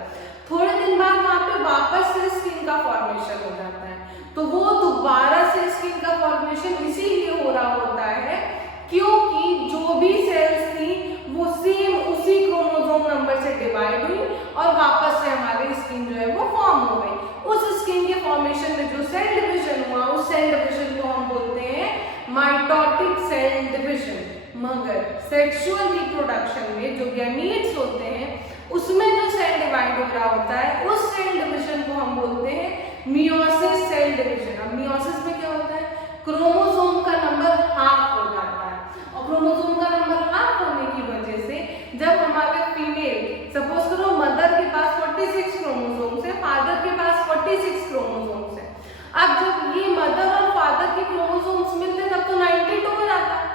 थोड़े दिन बाद वहां पे वापस से स्किन का फॉर्मेशन हो जाता है। तो वो दोबारा से स्किन का फॉर्मेशन इसीलिए हो रहा होता है क्योंकि जो भी सेल्स थी वो सेम उसी क्रोमोसोम नंबर से डिवाइड हुई और वापस से हमारी स्किन जो है वो फॉर्म हो गई। उस स्किन के फॉर्मेशन में जो सेल डिवीजन हुआ, उस सेल डिवीजन को हम बोलते हैं माइटोटिक सेल डिवीजन। मगर सेक्सुअल रिप्रोडक्शन में जो गैमीट्स होते हैं उसमें जो सेल डिवाइड हो रहा होता है, उस सेल डिवीजन को हम बोलते हैं मियोसिस सेल डिवीजन। अब मियोसिस में क्या होता है, क्रोमोसोम का नंबर हाफ हो जाता है और क्रोमोसोम का नंबर हाफ होने की वजह से जब हमारे फीमेल, सपोज करो मदर के पास 46 क्रोमोसोम्स है, फादर के पास 46 क्रोमोसोम्स है। अब जब ये मदर और फादर के क्रोमोसोम्स मिलते तब तो 92 हो जाता है,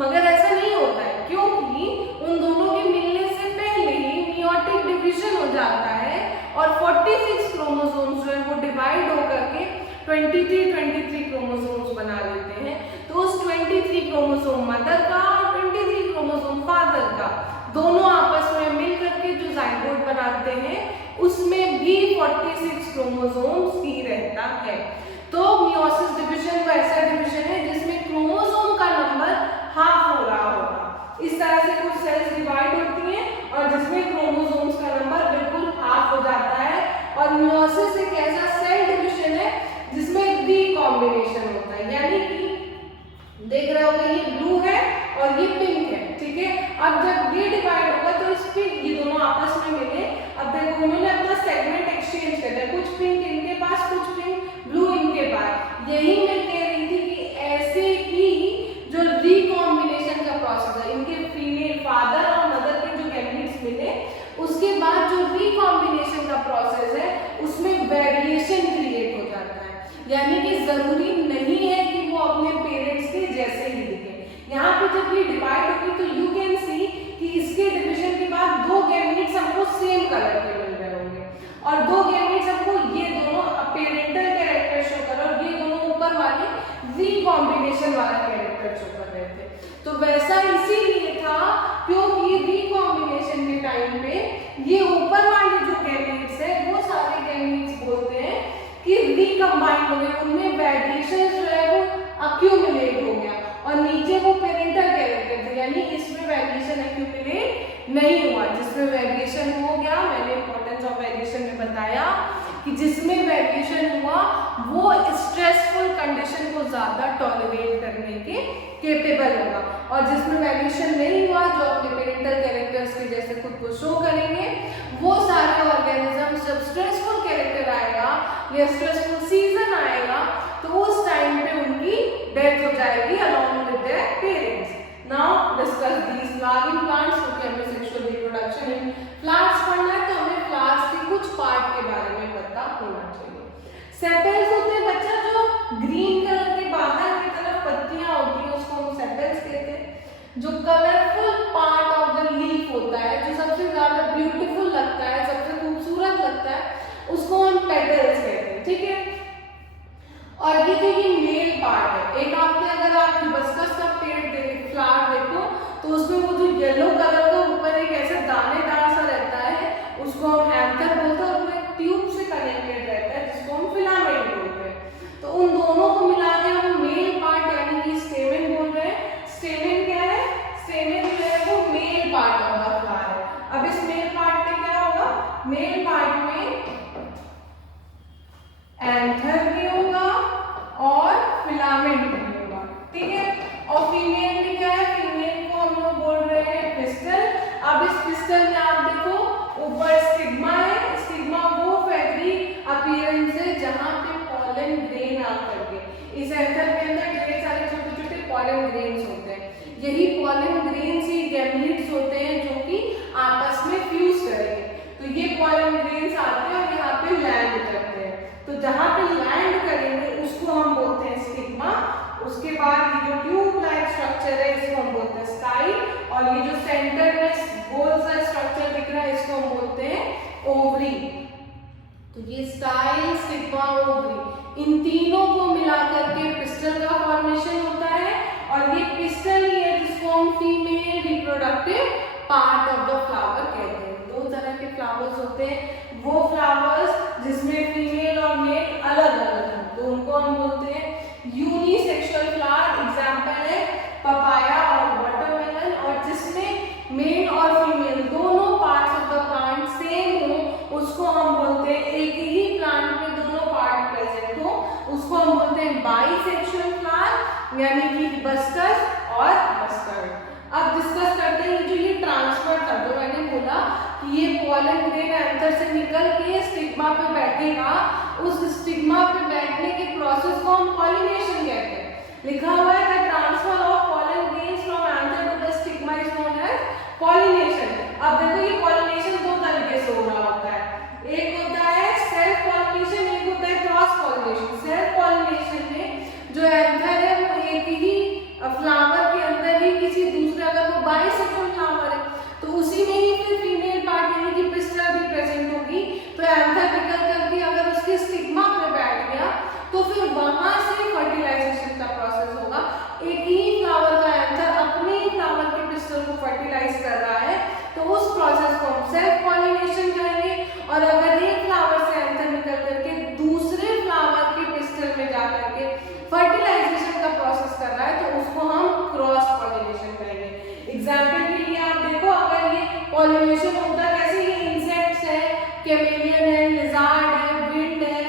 मगर ऐसा नहीं होता है क्योंकि उन दोनों के मिलने से पहले ही मियोटिक डिवीजन हो जाता है और 46 क्रोमोसोम्स जो है वो डिवाइड होकर के 23 क्रोमोसोम्स बना लेते हैं। तो उस 23 क्रोमोसोम मदर का और 23 क्रोमोसोम फादर का दोनों आपस में मिल करके जो जाइगोट बनाते हैं उसमें भी 46 क्रोमोसोम्स ही रहता है। तो मियोसिस डिवीजन वो ऐसा डिवीजन है जिसमें क्रोमोसोम का नंबर हाफ हो रहा होगा। इस तरह से कुछ सेल्स डिवाइड होती हैं और जिसमें क्रोमोसोम्स का नंबर बिल्कुल हाफ हो जाता है। और मियोसिस एक ऐसा सेल डिवीजन है जिसमें रिकॉम्बिनेशन होता है, यानी कि देख रहे होंगे ये ब्लू है और ये पिंक है, ठीक है। अब जब ये डिवाइड होगा तो इस पिंक, ये दोनों आपस में मिले, अब देखो उन्होंने अपना सेगमेंट एक्सचेंज कर दिया, कुछ पिंक इनके पास, कुछ पिंक ब्लू इनके पास। यही मैं कह रही थी कि ऐसे ही जो रिकॉम्बिनेशन का प्रोसेस है, इनके फीमेल फादर और मदर के जो गैमीट्स मिले उसके बाद जो रिकॉम्बिनेशन का प्रोसेस है उसमें वेरिएशन क्रिएट हो जाता है, यानी कि जरूरी नहीं है कि वो अपने पेरेंट्स के जैसे ही दिखे। यहाँ पे जब ये डिवाइड होगी तो यू कैन सी कि इसके डिवीजन के बाद दो गैमीट्स हमको सेम कलर के मिल रहे होंगे और दो गैमीट्स हमको ये दोनों पेरेंटल कैरेक्टर शो कर और ये दोनों ऊपर वाले रिकॉम्बिनेशन वाला कैरेक्टर शो कर रहे थे। तो वैसा इसीलिए था क्योंकि रिकॉम्बिनेशन के टाइम पे ये ऊपर वाले जो गैमीट्स है वो सारे गैमीट्स बोलते हैं कि रिकम्बाइन हो गए, उनमें वेरिएशन जो है वो अक्यूमुलेट हो गया और नीचे वो पेरेंटल कैरेक्टर थे, यानी इसमें वेरिएशन अक्यूमुलेट नहीं हुआ। जिसमें वेरिएशन हो गया, मैंने इंपॉर्टेंस ऑफ वेरिएशन में बताया कि जिसमें वेरिएशन हुआ वो स्ट्रेसफुल कंडीशन को ज्यादा टॉलरेट करने के केपेबल होगा और जिसमें वेरिएशन नहीं हुआ, जो अपने पेरेंटल कैरेक्टर्स के जैसे खुद को शो करेंगे, वो सारे ऑर्गेनिजम्स जब स्ट्रेसफुल कैरेक्टर आएगा या स्ट्रेसफुल सीजन आएगा तो उस टाइम पे उनकी डेथ हो जाएगी along with their parents. Now discuss these flowering plants, क्योंकि हमें सेक्सुअल रिप्रोडक्शन इन प्लांट्स पढ़ना है तो हमें प्लांट्स के कुछ पार्ट के बारे में पता होना चाहिए। सेपेल्स होते हैं बच्चा, जो ग्रीन कलर के बाहर की तरफ पत्तियां होती हैं उसको हम सेपेल्स कहते हैं। जो colourful part of the leaf होता है, जो सबसे ज्यादा ब्यूटीफुल लगता है, सबसे खूबसूरत लगता है, उसको हम पेटल्स कहते हैं, ठीक है। और ये जो ये मेल पार्ट है, एक आपने अगर आप हिबिस्कस का पेड़ फ्लावर देखो तो उसमें वो जो येलो कलर का ऊपर एक ऐसा दानेदार सा रहता है, उसको हम एंथर बोलते हैं, और वो एक ट्यूब से कनेक्टेड रहता है जिसको हम फिलामेंट बोलते हैं। तो उन दोनों को मिला के हम मेल पार्ट यानी कि स्टेमेन बोल रहे हैं। स्टेमेन क्या है? स्टेमेन जो है वो male part of the flower है। अब इस मेल पार्ट में क्या होगा? मेल पार्ट में एंथर भी होगा और फिलामेंट भी होगा, ठीक है। और फीमेल में क्या है? फीमेल को हम लोग बोल रहे हैं पिस्टल। अब इस पिस्टल में आप देखो ऊपर स्टिग्मा है। स्टिग्मा वो फेदरी अपीयरेंस है जहां पे पॉलन ग्रेन आकर के, इस एंथर के अंदर ढेर सारे छोटे छोटे पॉलन ग्रेन्स होते हैं। यही पॉलन ग्रेन्स ही गैमीट्स होते हैं जो कि आपस में फ्यूज करेंगे। तो ये पॉलन ग्रेन्स आते हैं और यहाँ पे लैंड करते हैं। तो जहां पे लैंड करेंगे उसको हम बोलते हैं स्टिग्मा। उसके बाद ये जो ट्यूब लाइक स्ट्रक्चर है इसको हम बोलते हैं स्टाइल, और ये जो सेंटर में गोल सा स्ट्रक्चर दिख रहा है इसको हम बोलते हैं ओवरी। तो ये स्टाइल, स्टिग्मा, ओवरी, इन तीनों को मिलाकर के पिस्टल का फॉर्मेशन होता है। और ये पिस्टल ही है जिसको हम female reproductive part of the flower कहते हैं। दो तरह के फ्लावर्स होते हैं, वो फ्लावर्स जिसमें फीमेल और मेल अलग अलग हैं तो उनको हम बोलते हैं यूनिसेक्सुअल फ्लावर। एग्जांपल है पपाया और वाटरमेलन। और जिसमें मेल और फीमेल दोनों parts of the plant same हो उसको हम बोलते हैं, एक ही प्लांट में दोनों पार्ट प्रेजेंट हो उसको हम बोलते हैं बाइसेक्सुअल फ्लावर, यानी कि हिबिस्कस और मस्टर्ड। अब डिस्कस करते हैं जो ये ट्रांसफर था, जो मैंने बोला कि ये पॉलन ग्रेन एंथर से निकल के स्टिग्मा पे बैठेगा, उस स्टिग्मा पे बैठने के प्रोसेस को हम पॉलिनेशन कहते हैं। लिखा हुआ है the transfer of pollen grains from anther to the stigma is known as pollination. अब देखो ये पॉलिनेशन दो तरीके से हो रहा होता है, एक होता है सेल्फ पॉलिनेशन, एक होता है क्रॉस पॉलिनेशन। सेल्फ पॉलिनेशन में जो एंथर है वो एक ही फ्लावर के अंदर ही किसी दूसरे, अगर वो बाइसेक्सुअल फ्लावर है तो उसी में ही फिर फीमेल पार्ट यानी कि पिस्टल भी प्रेजेंट होगी। तो एंथर निकल करके अगर उसके स्टिग्मा पे बैठ गया तो फिर वहां से फर्टिलाइजेशन का प्रोसेस होगा। एक ही फ्लावर का एंथर अपने ही फ्लावर के पिस्टल को फर्टिलाइज कर रहा है तो उस प्रोसेस को हम सेल्फ पॉलिनेशन कहेंगे। और अगर एक फ्लावर से एंथर निकल करके दूसरे फ्लावर के पिस्टल में जाकर के फर्टिलाइजेशन का प्रोसेस कर रहा है तो उसको हम क्रॉस पॉलिनेशन कहेंगे। एग्जाम्पल के लिए आप देखो, अगर ये पॉलिनेशन होता कैसे, ये इंसेक्ट्स है, कैमेलियन है, लिजार्ड है, विंड है,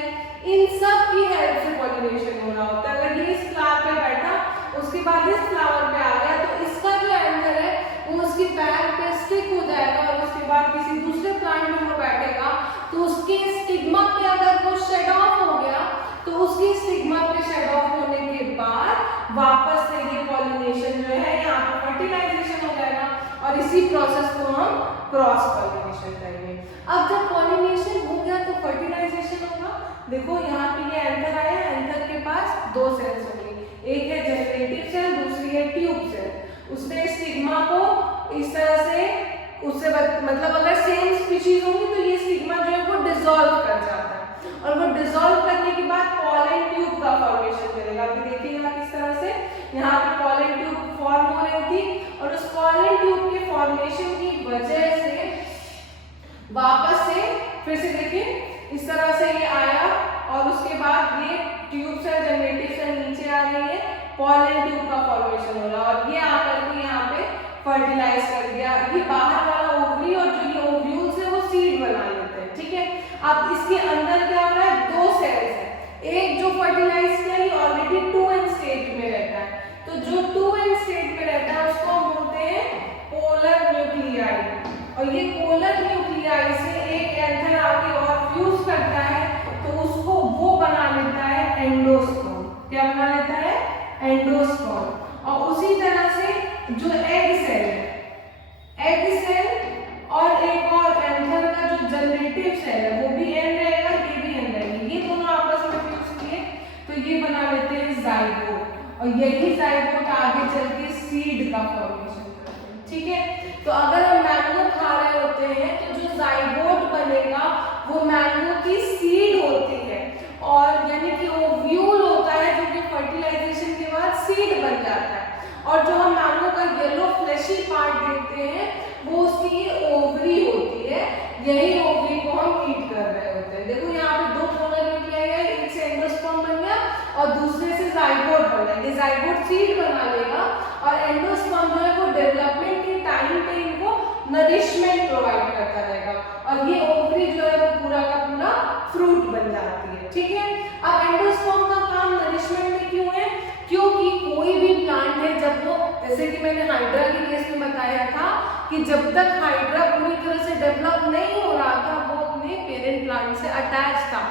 इन सब की हेल्प से पॉलिनेशन हो रहा होता है। अगर ये इस फ्लावर पे बैठा उसके बाद इस फ्लावर पे आ गया तो इसका जो एंथर है वो उसकी पैर पे स्टिक हो जाएगा और उसके बाद किसी दूसरे प्लांट में वो बैठेगा तो उसके स्टिग्मा पे अगर वो शेड ऑफ हो गया तो उसकी स्टिग्मा पे शेड ऑफ होने के बाद वापस से ये पॉलिनेशन जो है यहाँ पे फर्टिलाइजेशन हो जाएगा और इसी प्रोसेस को हम क्रॉस पॉलिनेशन करेंगे। अब जब पॉलिनेशन हो गया तो फर्टिलाइजेशन होगा। देखो यहाँ पे ये एंथर आया, एंथर के पास दो सेल्स होंगी, एक है जनरेटिव सेल, दूसरी है ट्यूब सेल। उसने स्टिग्मा को इस तरह से उससे मतलब अगर सेम स्पीशीज होंगी तो ये स्टिग्मा जो है वो डिसॉल्व कर जाता है और वो डिसॉल्व करने के बाद पॉलन ट्यूब का फॉर्मेशन करेगा। अभी देखिएगा किस तरह से यहाँ पे पॉलन ट्यूब फॉर्म हो रही थी और उस पॉलन ट्यूब के फॉर्मेशन की वजह से वापस से फिर से देखिए इस तरह से ये आया और उसके बाद ये ट्यूब से जनरेटिव से नीचे आ गई है, पॉलन ट्यूब का फॉर्मेशन हो रहा है और ये आकर के यहाँ पे फर्टिलाइज कर दिया। ये बाहर वाला ओवरी और जो ये ओव्यूल्स है वो सीड बना लेते हैं, ठीक है। अब इसके अंदर क्या हो रहा है, दो सेल्स है, एक जो फर्टिलाइज किया ये ऑलरेडी 2n स्टेट में रहता है, तो जो 2n स्टेट में रहता है उसको हम बोलते हैं पोलर न्यूक्लियाई और ये पोलर न्यूक्लियाई से एक एंथर आके और फ्यूज करता है तो उसको वो बना लेता है एंडोस्पर्म। क्या बना लेता है, एंडोस्पर्म। और उसी तरह से जो एग सेल है, एग सेल और एक और एंथर का जो जनरेटिव सेल है वो भी एन रहेगा, ये भी एन रहेगी, ये दोनों आपस में फ्यूज किए तो ये बना लेते हैं जाइगोट और यही जाइगोट आगे चल के सीड का फॉर्मेशन करते हैं, ठीक है। तो अगर हम मैंगो खा रहे होते हैं तो जो जाइगोट बनेगा वो मैंगो की सीड होती है और यानी कि ओव्यूल होता और जो हम मैंगो का येलो फ्लैशी पार्ट देखते हैं वो उसकी ये ओवरी होती है, यही ओवरी को हम ईट कर रहे होते हैं। देखो यहाँ पे दो पोलर न्यूक्लियाई है, एक से एंडोस्पर्म बन गया और दूसरे से जाइगोट बन गया। ये जाइगोट सीड बना लेगा और एंडोस्पर्म जो है वो डेवलपमेंट के टाइम पे इनको नरिशमेंट प्रोवाइड करता रहेगा और ये ओवरी जो है वो पूरा का पूरा फ्रूट बन जाती है। ठीक है, अब एंडोस्पर्म का काम नरिशमेंट में क्यों है? क्योंकि कोई भी प्लांट है जब वो, जैसे कि मैंने हाइड्रा के केस में बताया था कि जब तक हाइड्रा पूरी तरह से डेवलप नहीं हो रहा था वो अपने पेरेंट प्लांट से अटैच था।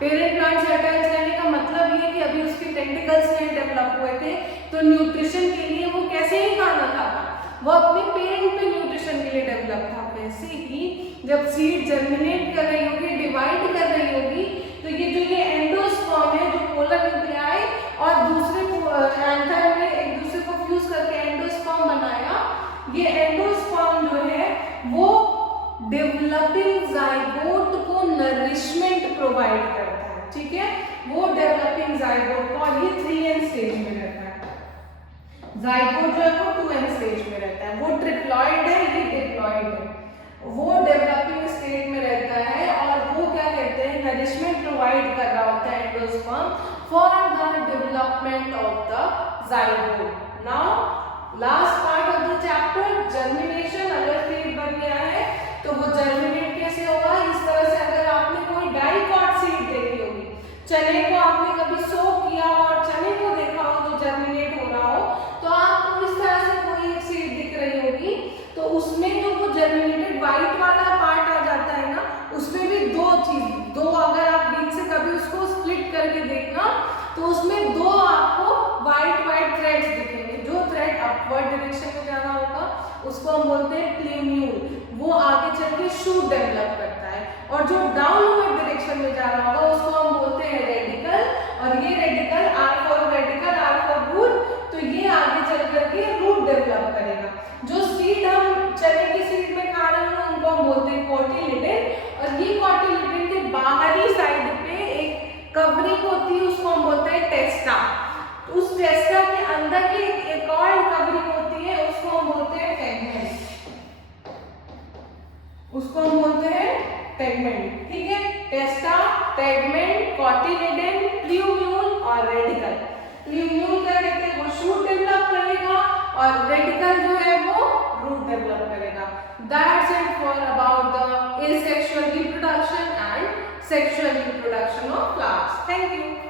पेरेंट प्लांट से अटैच रहने का मतलब ये कि अभी उसके टेंटिकल्स नहीं डेवलप हुए थे, तो न्यूट्रिशन के लिए वो कैसे ही खाना खाता, वो अपने पेरेंट पे न्यूट्रिशन के लिए डेवलप था। वैसे ही जब सीड जर्मिनेट कर रही होगी, डिवाइड कर रही होगी, तो ये एंडोस्पर्म है जो पोलर न्यूक्लियाई और दूसरे एंथर में एक दूसरे को फ्यूज करके एंडोस्पर्म बनाया। ये एंडोस्पर्म जो है वो डेवलपिंग जाइगोट को नरिशमेंट प्रोवाइड करता है। ठीक है, वो डेवलपिंग जाइगोट को, और ये 3n स्टेज में रहता है। जाइगोट जो है वो 2n स्टेज में रहता है। वो ट्रिप्लॉइड है, ये डिप्लॉइड है। वो डेवलपिंग स्टेज में रहता है और वो क्या कहते हैं, नरिशमेंट प्रोवाइड कर रहा होता है endosperm for the development of the zygote. Now last part of the chapter, germination. अगर सीड बन गया है तो वो जर्मिनेट कैसे होगा? इस तरह से, अगर आपने कोई डाइकॉट सीड देखी होगी, चने को आपने कभी सो किया और चने को देखा हो जो जर्मिनेट हो रहा हो, तो आपको इस तरह से कोई एक सीड दिख रही होगी, तो उसमें जो वो जर्मिनेटेड व्हाइट वाला पार्ट आ जाता है ना, उसमें भी दो अगर आप बीच से कभी उसको स्प्लिट करके देखना तो उसमें दो आपको व्हाइट थ्रेड्स दिखेंगे। जो थ्रेड अपवर्ड डायरेक्शन में जा रहा होगा उसको हम बोलते हैं प्ल्यूम्यूल, वो आगे चल के शूट डेवलप करता है, और जो डाउनवर्ड डायरेक्शन में जा रहा होगा उसको हम बोलते हैं रेडिकल, और ये radicle R for radicle, R for root, तो ये आगे चल करके रूट डेवलप करेगा। जो सीड हम चने की सीड में खा रहे हैं उनको हम बोलते हैं कोटिलिडन, और ये कोटिलिडन के बाहरी साइड पे एक कवरिंग होती है, उसको हम बोलते हैं टेस्टा। उस टेस्टा के अंदर की एक और कवरिंग होती है, उसको हम बोलते हैं टेगमेंट, उसको हम बोलते हैं टेगमेंट। ठीक है, टेस्टा, टेगमेंट, कोटिलिडन, प्ल्यूम्यूल और रेडिकल। प्ल्यूम्यूल क्या कहते हैं, वो शूट डेवलप करेगा, और रेडिकल जो है वो रूट डेवलप करेगा। That's it for about the asexual reproduction and sexual reproduction of plants. Thank you.